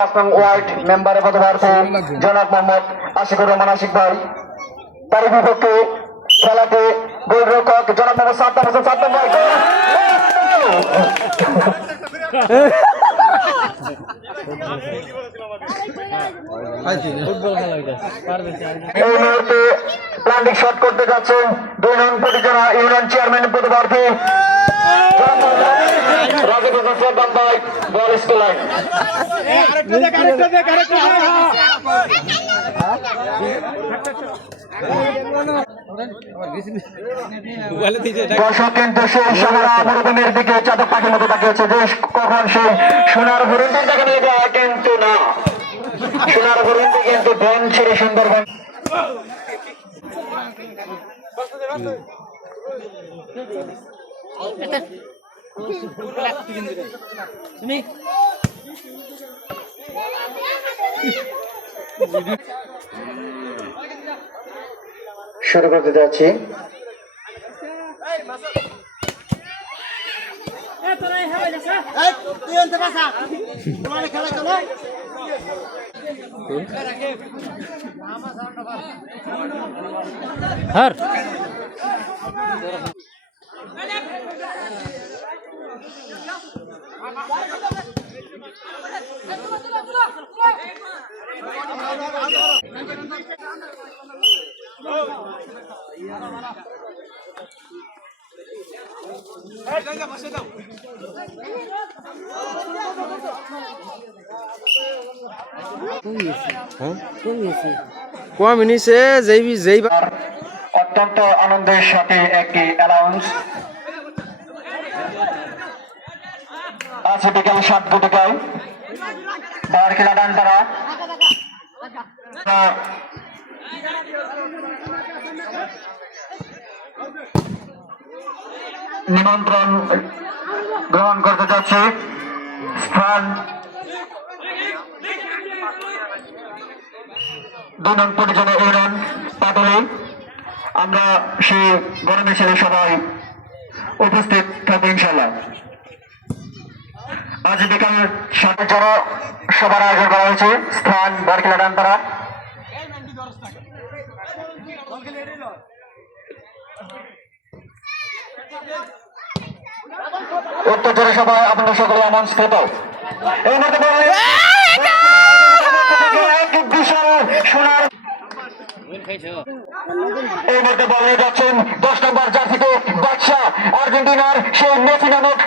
Word মেম্বারের পদপ্রার্থী জনাব মোহাম্মদ আশিকুর রহমান আশিক ভাই, তার বিপক্ষে খেলাতে গোলরক্ষক জনাব মোহাম্মদ সাদ্দাম হোসেন সাদ্দাম ভাই। এই মুহূর্তে প্ল্যান্ডিং শট করতে যাচ্ছেন 2 নং পটিজনা ইউনিয়ন চেয়ারম্যান পদপ্রার্থী রাজীব হোসেন সাদ্দাম ভাই। বল স্কুল লাইন। দর্শক কিন্তু সেই সারা মরুভূমির দিকে চাতক পাখির মতো তাকিয়েছে যে কখন সেই সোনার হরিণটির দিকে নিয়ে যায়, কিন্তু না, সোনার হরিণটি কিন্তু বন ছেড়ে সুন্দরবন। শুরু করতে যাচ্ছি। অত্যন্ত আনন্দের সাথে একটি অ্যানাউন্স আছে বিকাল 7:00 বারখেলা ডানপাড়া নিমন্ত্রণ গ্রহণ করতে যাচ্ছে স্থান 2 নং পটিজনা ইউনিয়ন পাটলে। আমরা সেই গণমিছিলে সবাই উপস্থিত থাকবো ইনশাল্লাহ। আজ বিকাল 7টার জন্য সবার আয়োজন করা হয়েছে স্থান বারখেলা ডানপাড়া। উত্তর সবাই আপনারা সকলে আমন্ত্রিত। এই মধ্যে বিশাল সোনার এই মধ্যে বলে যাচ্ছেন 10 নম্বর জার্সিতে বাদশাহ আর্জেন্টিনার সেই মেসি নামক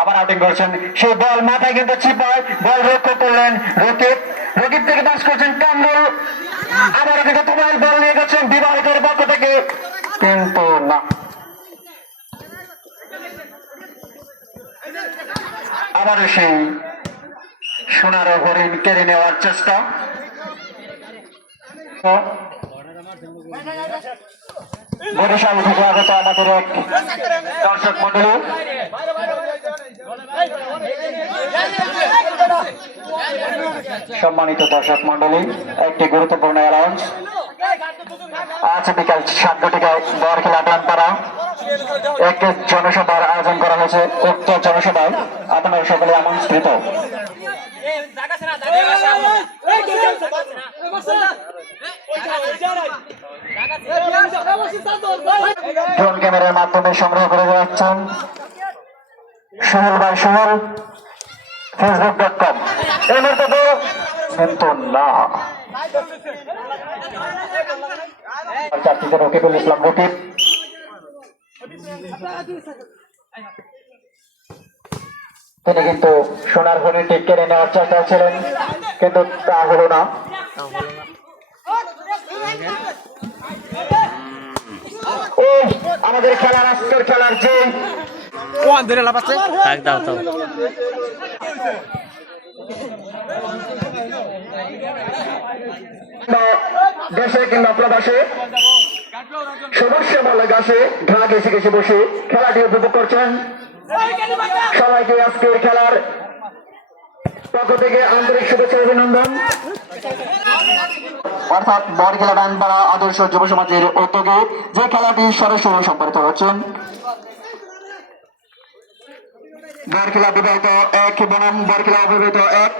আবার আউটিং করছেন। সেই বল মাথায় কিন্তু চিপায় বল রক্ষা করলেন রকিব, রকিব থেকে পাস করছেন কামরুল, আবার কিন্তু তোমার বল নিয়ে গেছেন বিবাহিতের পক্ষ থেকে, কিন্তু না, আবারও সেই সোনার হরিণ কেড়ে নেওয়ার চেষ্টা। বরিশাল থেকে আগত আমাদের এক দর্শক মন্ডলী, সম্মানিত দর্শক মন্ডলী, একটি গুরুত্বপূর্ণ অ্যানাউন্স আজ বিকাল 7:00 বারখেলা ডানপাড়া এক জনসভার আয়োজন করা হয়েছে। উক্ত জনসভায় আপনারা সকলে আমন্ত্রিত। ড্রোন ক্যামেরার মাধ্যমে সংগ্রহ করে যাচ্ছেন সোহেল ভাই সোহেল, facebook.com। এই মুহূর্তে কিন্তু না, চারটিতে রকিবুল ইসলাম রকিব, তিনি কিন্তু সোনার হরিণটি কেড়ে নেওয়ার চেষ্টা ছিলেন, কিন্তু তা হলো না। আমাদের খেলার আজকের খেলার যে দেশে কিংবা প্রবাসে সমস্যা বলে গাছে ঢাক এসে গেছে বসে খেলাটি উপভোগ করছেন। সবাইকে আজকের খেলার পক্ষ থেকে আন্তরিক শুভেচ্ছা অভিনন্দন। অর্থাৎ বরখেলা ডানপাড়া আদর্শ যুব সমাজের উদ্যোগে যে খেলাটি সরাসরি সম্পাদিত হচ্ছেন। বরখেলা বিবাহিত 1 বনাম বরখেলা অবিবাহিত 1।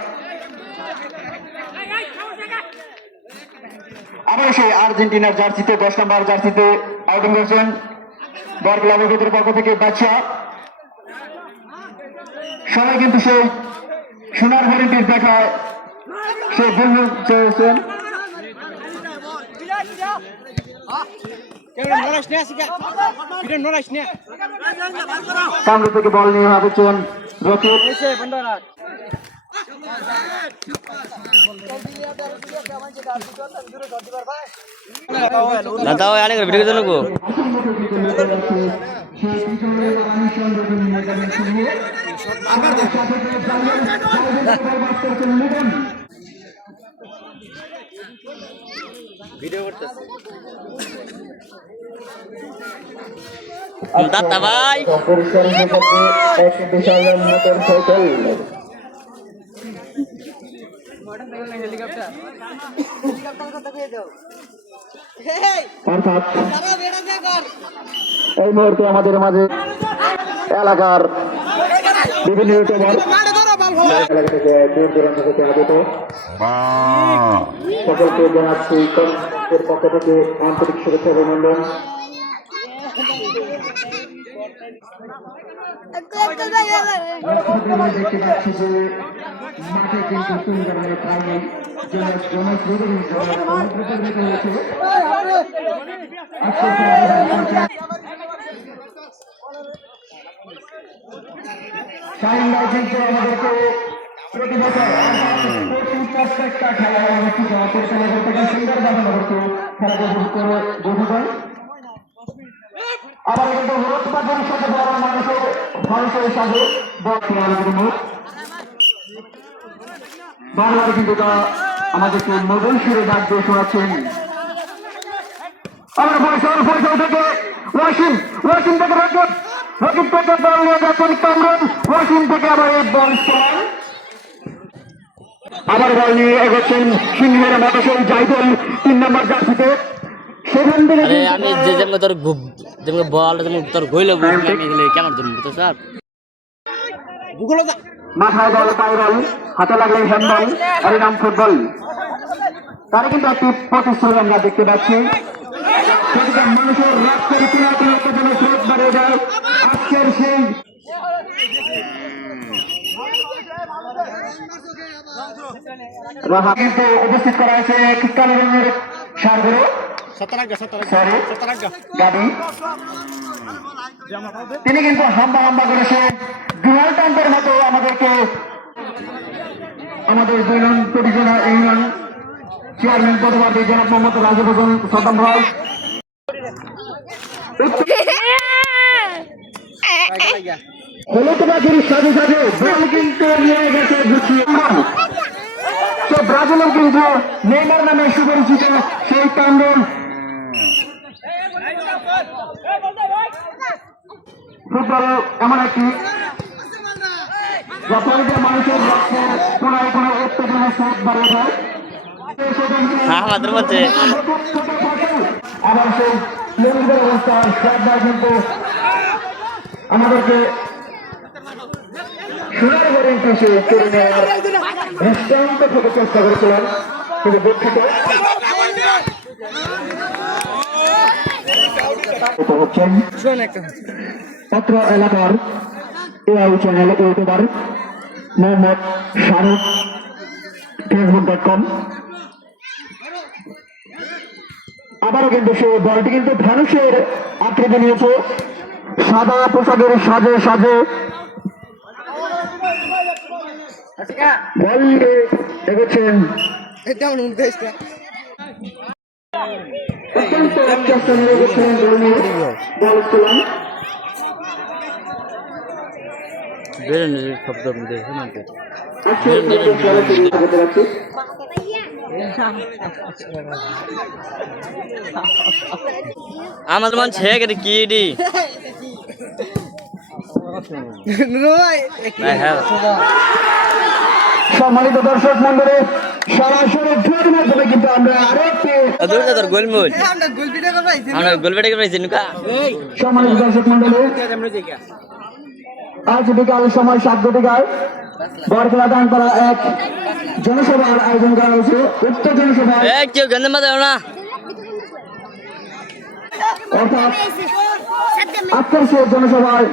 আবার সেই আর্জেন্টিনার জার্সিতে 10 নম্বর জার্সিতে আউটিং করছেন বরখেলা অবিবাহিতের পক্ষ থেকে বাদশা। সবাই কিন্তু সেই সোনার হরিণটির দেখায় সে ভুল চেয়েছেন। কামরু থেকে বল নিয়ে ভাবছেন রকিব। না দাও আনে করে ভিডিও দেবো ভিডিও করতেছে দাদা ভাই এক বিশাল মোটর সাইকেল অর্থাৎ এই মুহূর্তে আমাদের মাঝে এলাকার বিভিন্ন ইউটিউবার এলাকা থেকে দূর দূরান্ত থেকে আগত সকলকে জানাচ্ছি এর পক্ষ থেকে আন্তরিক শুভেচ্ছা অভিনন্দন। দেখতে পাচ্ছি যে মাঠে কিন্তু সুন্দরবনের ফাইনাল কিন্তু আমাদেরকে প্রতি বছর প্রত্যেকটা খেলা অনুষ্ঠিত সুন্দর বাজানো খেলা উপভোগ করে আবার কিন্তু রোজবাজারের সাথে বড় মানুষের মানুষের সাথে বারবার কিন্তু আমাদেরকে মধুর সুরে ডাক দিয়ে শোনাচ্ছেন। আমরা পয়সা থেকে ওয়াসিম থেকে রকিব থেকে বল নিয়ে যাচ্ছেন কামরুন। ওয়াসিম থেকে আবার এই বল আবার বল নিয়ে এগোচ্ছেন সিংহের মতো জাইদুল 3 নম্বর জার্সিতে। সেখান থেকে আমি যে যেমন তোর বল তোর গইল কেমন ধরুন তো স্যার মাথায় বল পায়ে বল হাতে লাগলে হ্যান্ডবল আর নাম ফুটবল। তারা কিন্তু একটি প্রতিশ্রুতি আমরা দেখতে পাচ্ছি মানুষের রাত করে যেন স্রোত বাড়ে যায়। আজকের সেই কিন্তু উপস্থিত করা হয়েছে কালো রঙের সারগুলো গাড়ি। তিনি কিন্তু হাম্বা করেছে ডোনাল্ড ট্রাম্পের মতো আমাদেরকে আমাদের 2 নং পরিচালনা ইউনিয়ন চেয়ারম্যান পদপ্রার্থী জনাব মোহাম্মদ রাজীব হোসেন সদ্দাম ভাই হলুদ পাখির সাথে সাথে বল কিন্তু নিয়ে গেছে সে ব্রাজিলের কিন্তু নেইমার নামে সুপরিচিত সেই কামরুন ফুটবল এমন একটি মানুষের কোনায় কোনায় উত্তেজনা স্রোত বাড়িয়ে দেয়। আমাদের মধ্যে আবার সেই লঙ্গিদের অবস্থায় কিন্তু আমাদেরকে সোনার হরিণটি সে কেড়ে নেওয়ার নিঃশান্ত থেকে চেষ্টা করেছিলেন কিন্তু দুঃখিত হচ্ছেন অত্র এলাকার AI channel YouTuber Mohammad Shahrukh facebook.com। আবারও কিন্তু সে বলটি কিন্তু ধানুষের আকৃতি নিয়েছে সাদা পোশাকের সাজে বল নিয়ে এগোচ্ছেন অত্যন্ত অত্যাচার নিয়ে এগোচ্ছেন বল নিয়ে বল তোলান শব্দ আমার মন ছে কি ডি সম্মানিত দর্শক মন্ডলী সরাসরি ঢুকের মাধ্যমে কিন্তু আমরা আরো একটি গোলবেটা সম্মানিত দর্শক মন্ডলী আজ বিকাল সময় 7 ঘটিকায় বরখেলা দানপাড়া এক জনসভার আয়োজন করা হয়েছে। উক্ত জনসভায় কেউ গন্ধ মাথা না অর্থাৎ আজকের সেই জনসভায়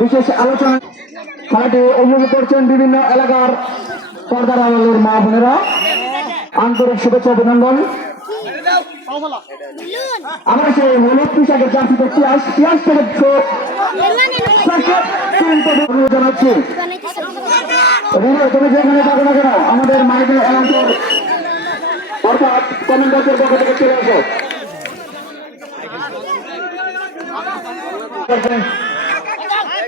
বিশেষ আলোচনা খেলাটি উপভোগ করছেন বিভিন্ন এলাকার পর্দার আড়ালের মা বোনেরা। আন্তরিক শুভেচ্ছা অভিনন্দন। আমরা সেই হলুদ পোশাকের জার্সিতে তিয়াস থেকে জানাচ্ছি তুমি যেখানে থাকো না কেন আমাদের মাইকের এলাকার অর্থাৎ কমেন্টারদের পক্ষ থেকে চলে আসো।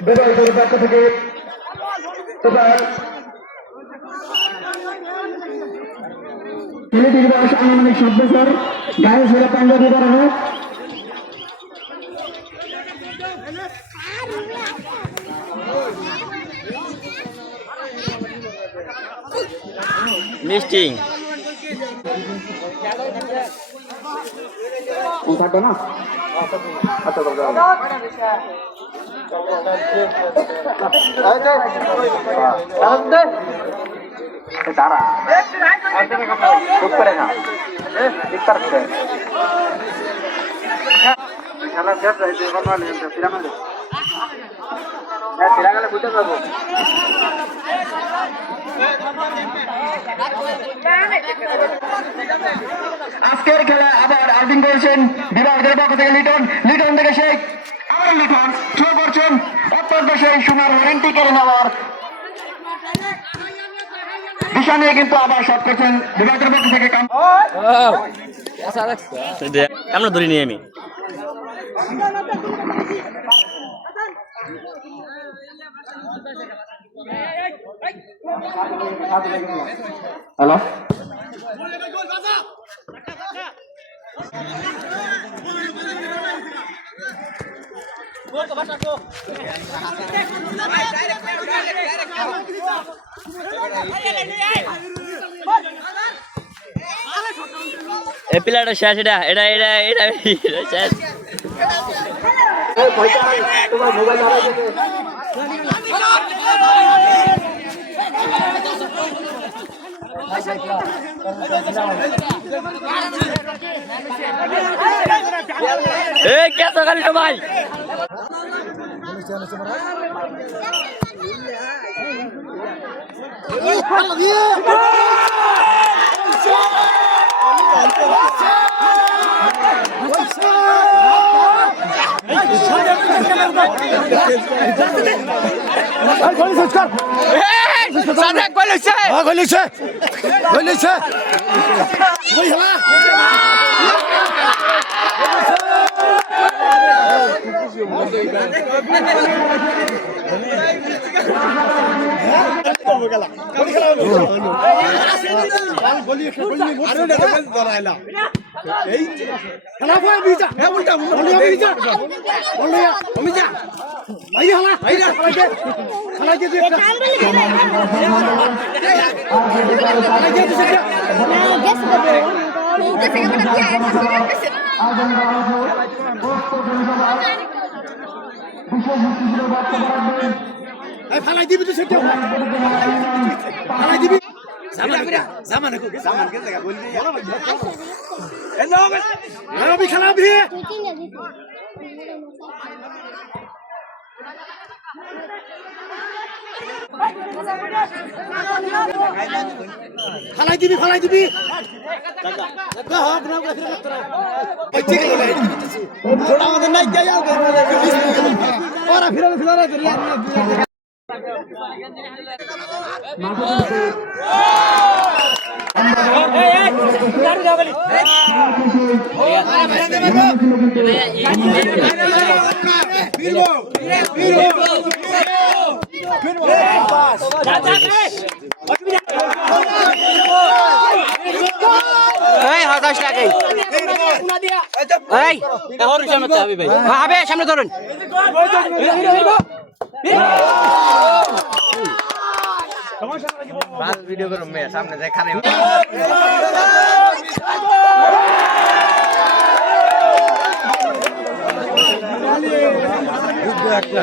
বিজয়পুরের পক্ষ থেকে ছেলেটির বয়স আনুমানিক 7 বছর, গায়ে ছেলে পাঞ্জাবি পরানো। মিস্টিং থাকবে না দাঁড়া চুপ করে না খেলা শেষ হয়েছে গেলে বুঝতে পারবো। আজকের খেলা আবার আউটিং করেছেন বিভাগের পক্ষ থেকে লিটন থেকে শেখ আবার লিটন থ্রো করছেন অত্যন্ত সেই সোনার হরিণটি কেড়ে নেওয়ার দিশা নিয়ে কিন্তু আবার শট করছেন বিভাগের পক্ষ থেকে। আমরা ধরি নি আমি হ্যালো এই প্লেয়ারটা শেষ এটা এটা এটা এটা শেষ তোমার মোবাইল এই কে তো খালি ভাই ফালাই দিবি তো সেটা ফালাই দিবি জামান কে জায়গা বল দি এ নাও আমি খেলা भी ফালাই দিবি আমাদের নাই যাই ওরা ফিরে সামনে ধরুন ভিডিও করুন সামনে দেখানে একটা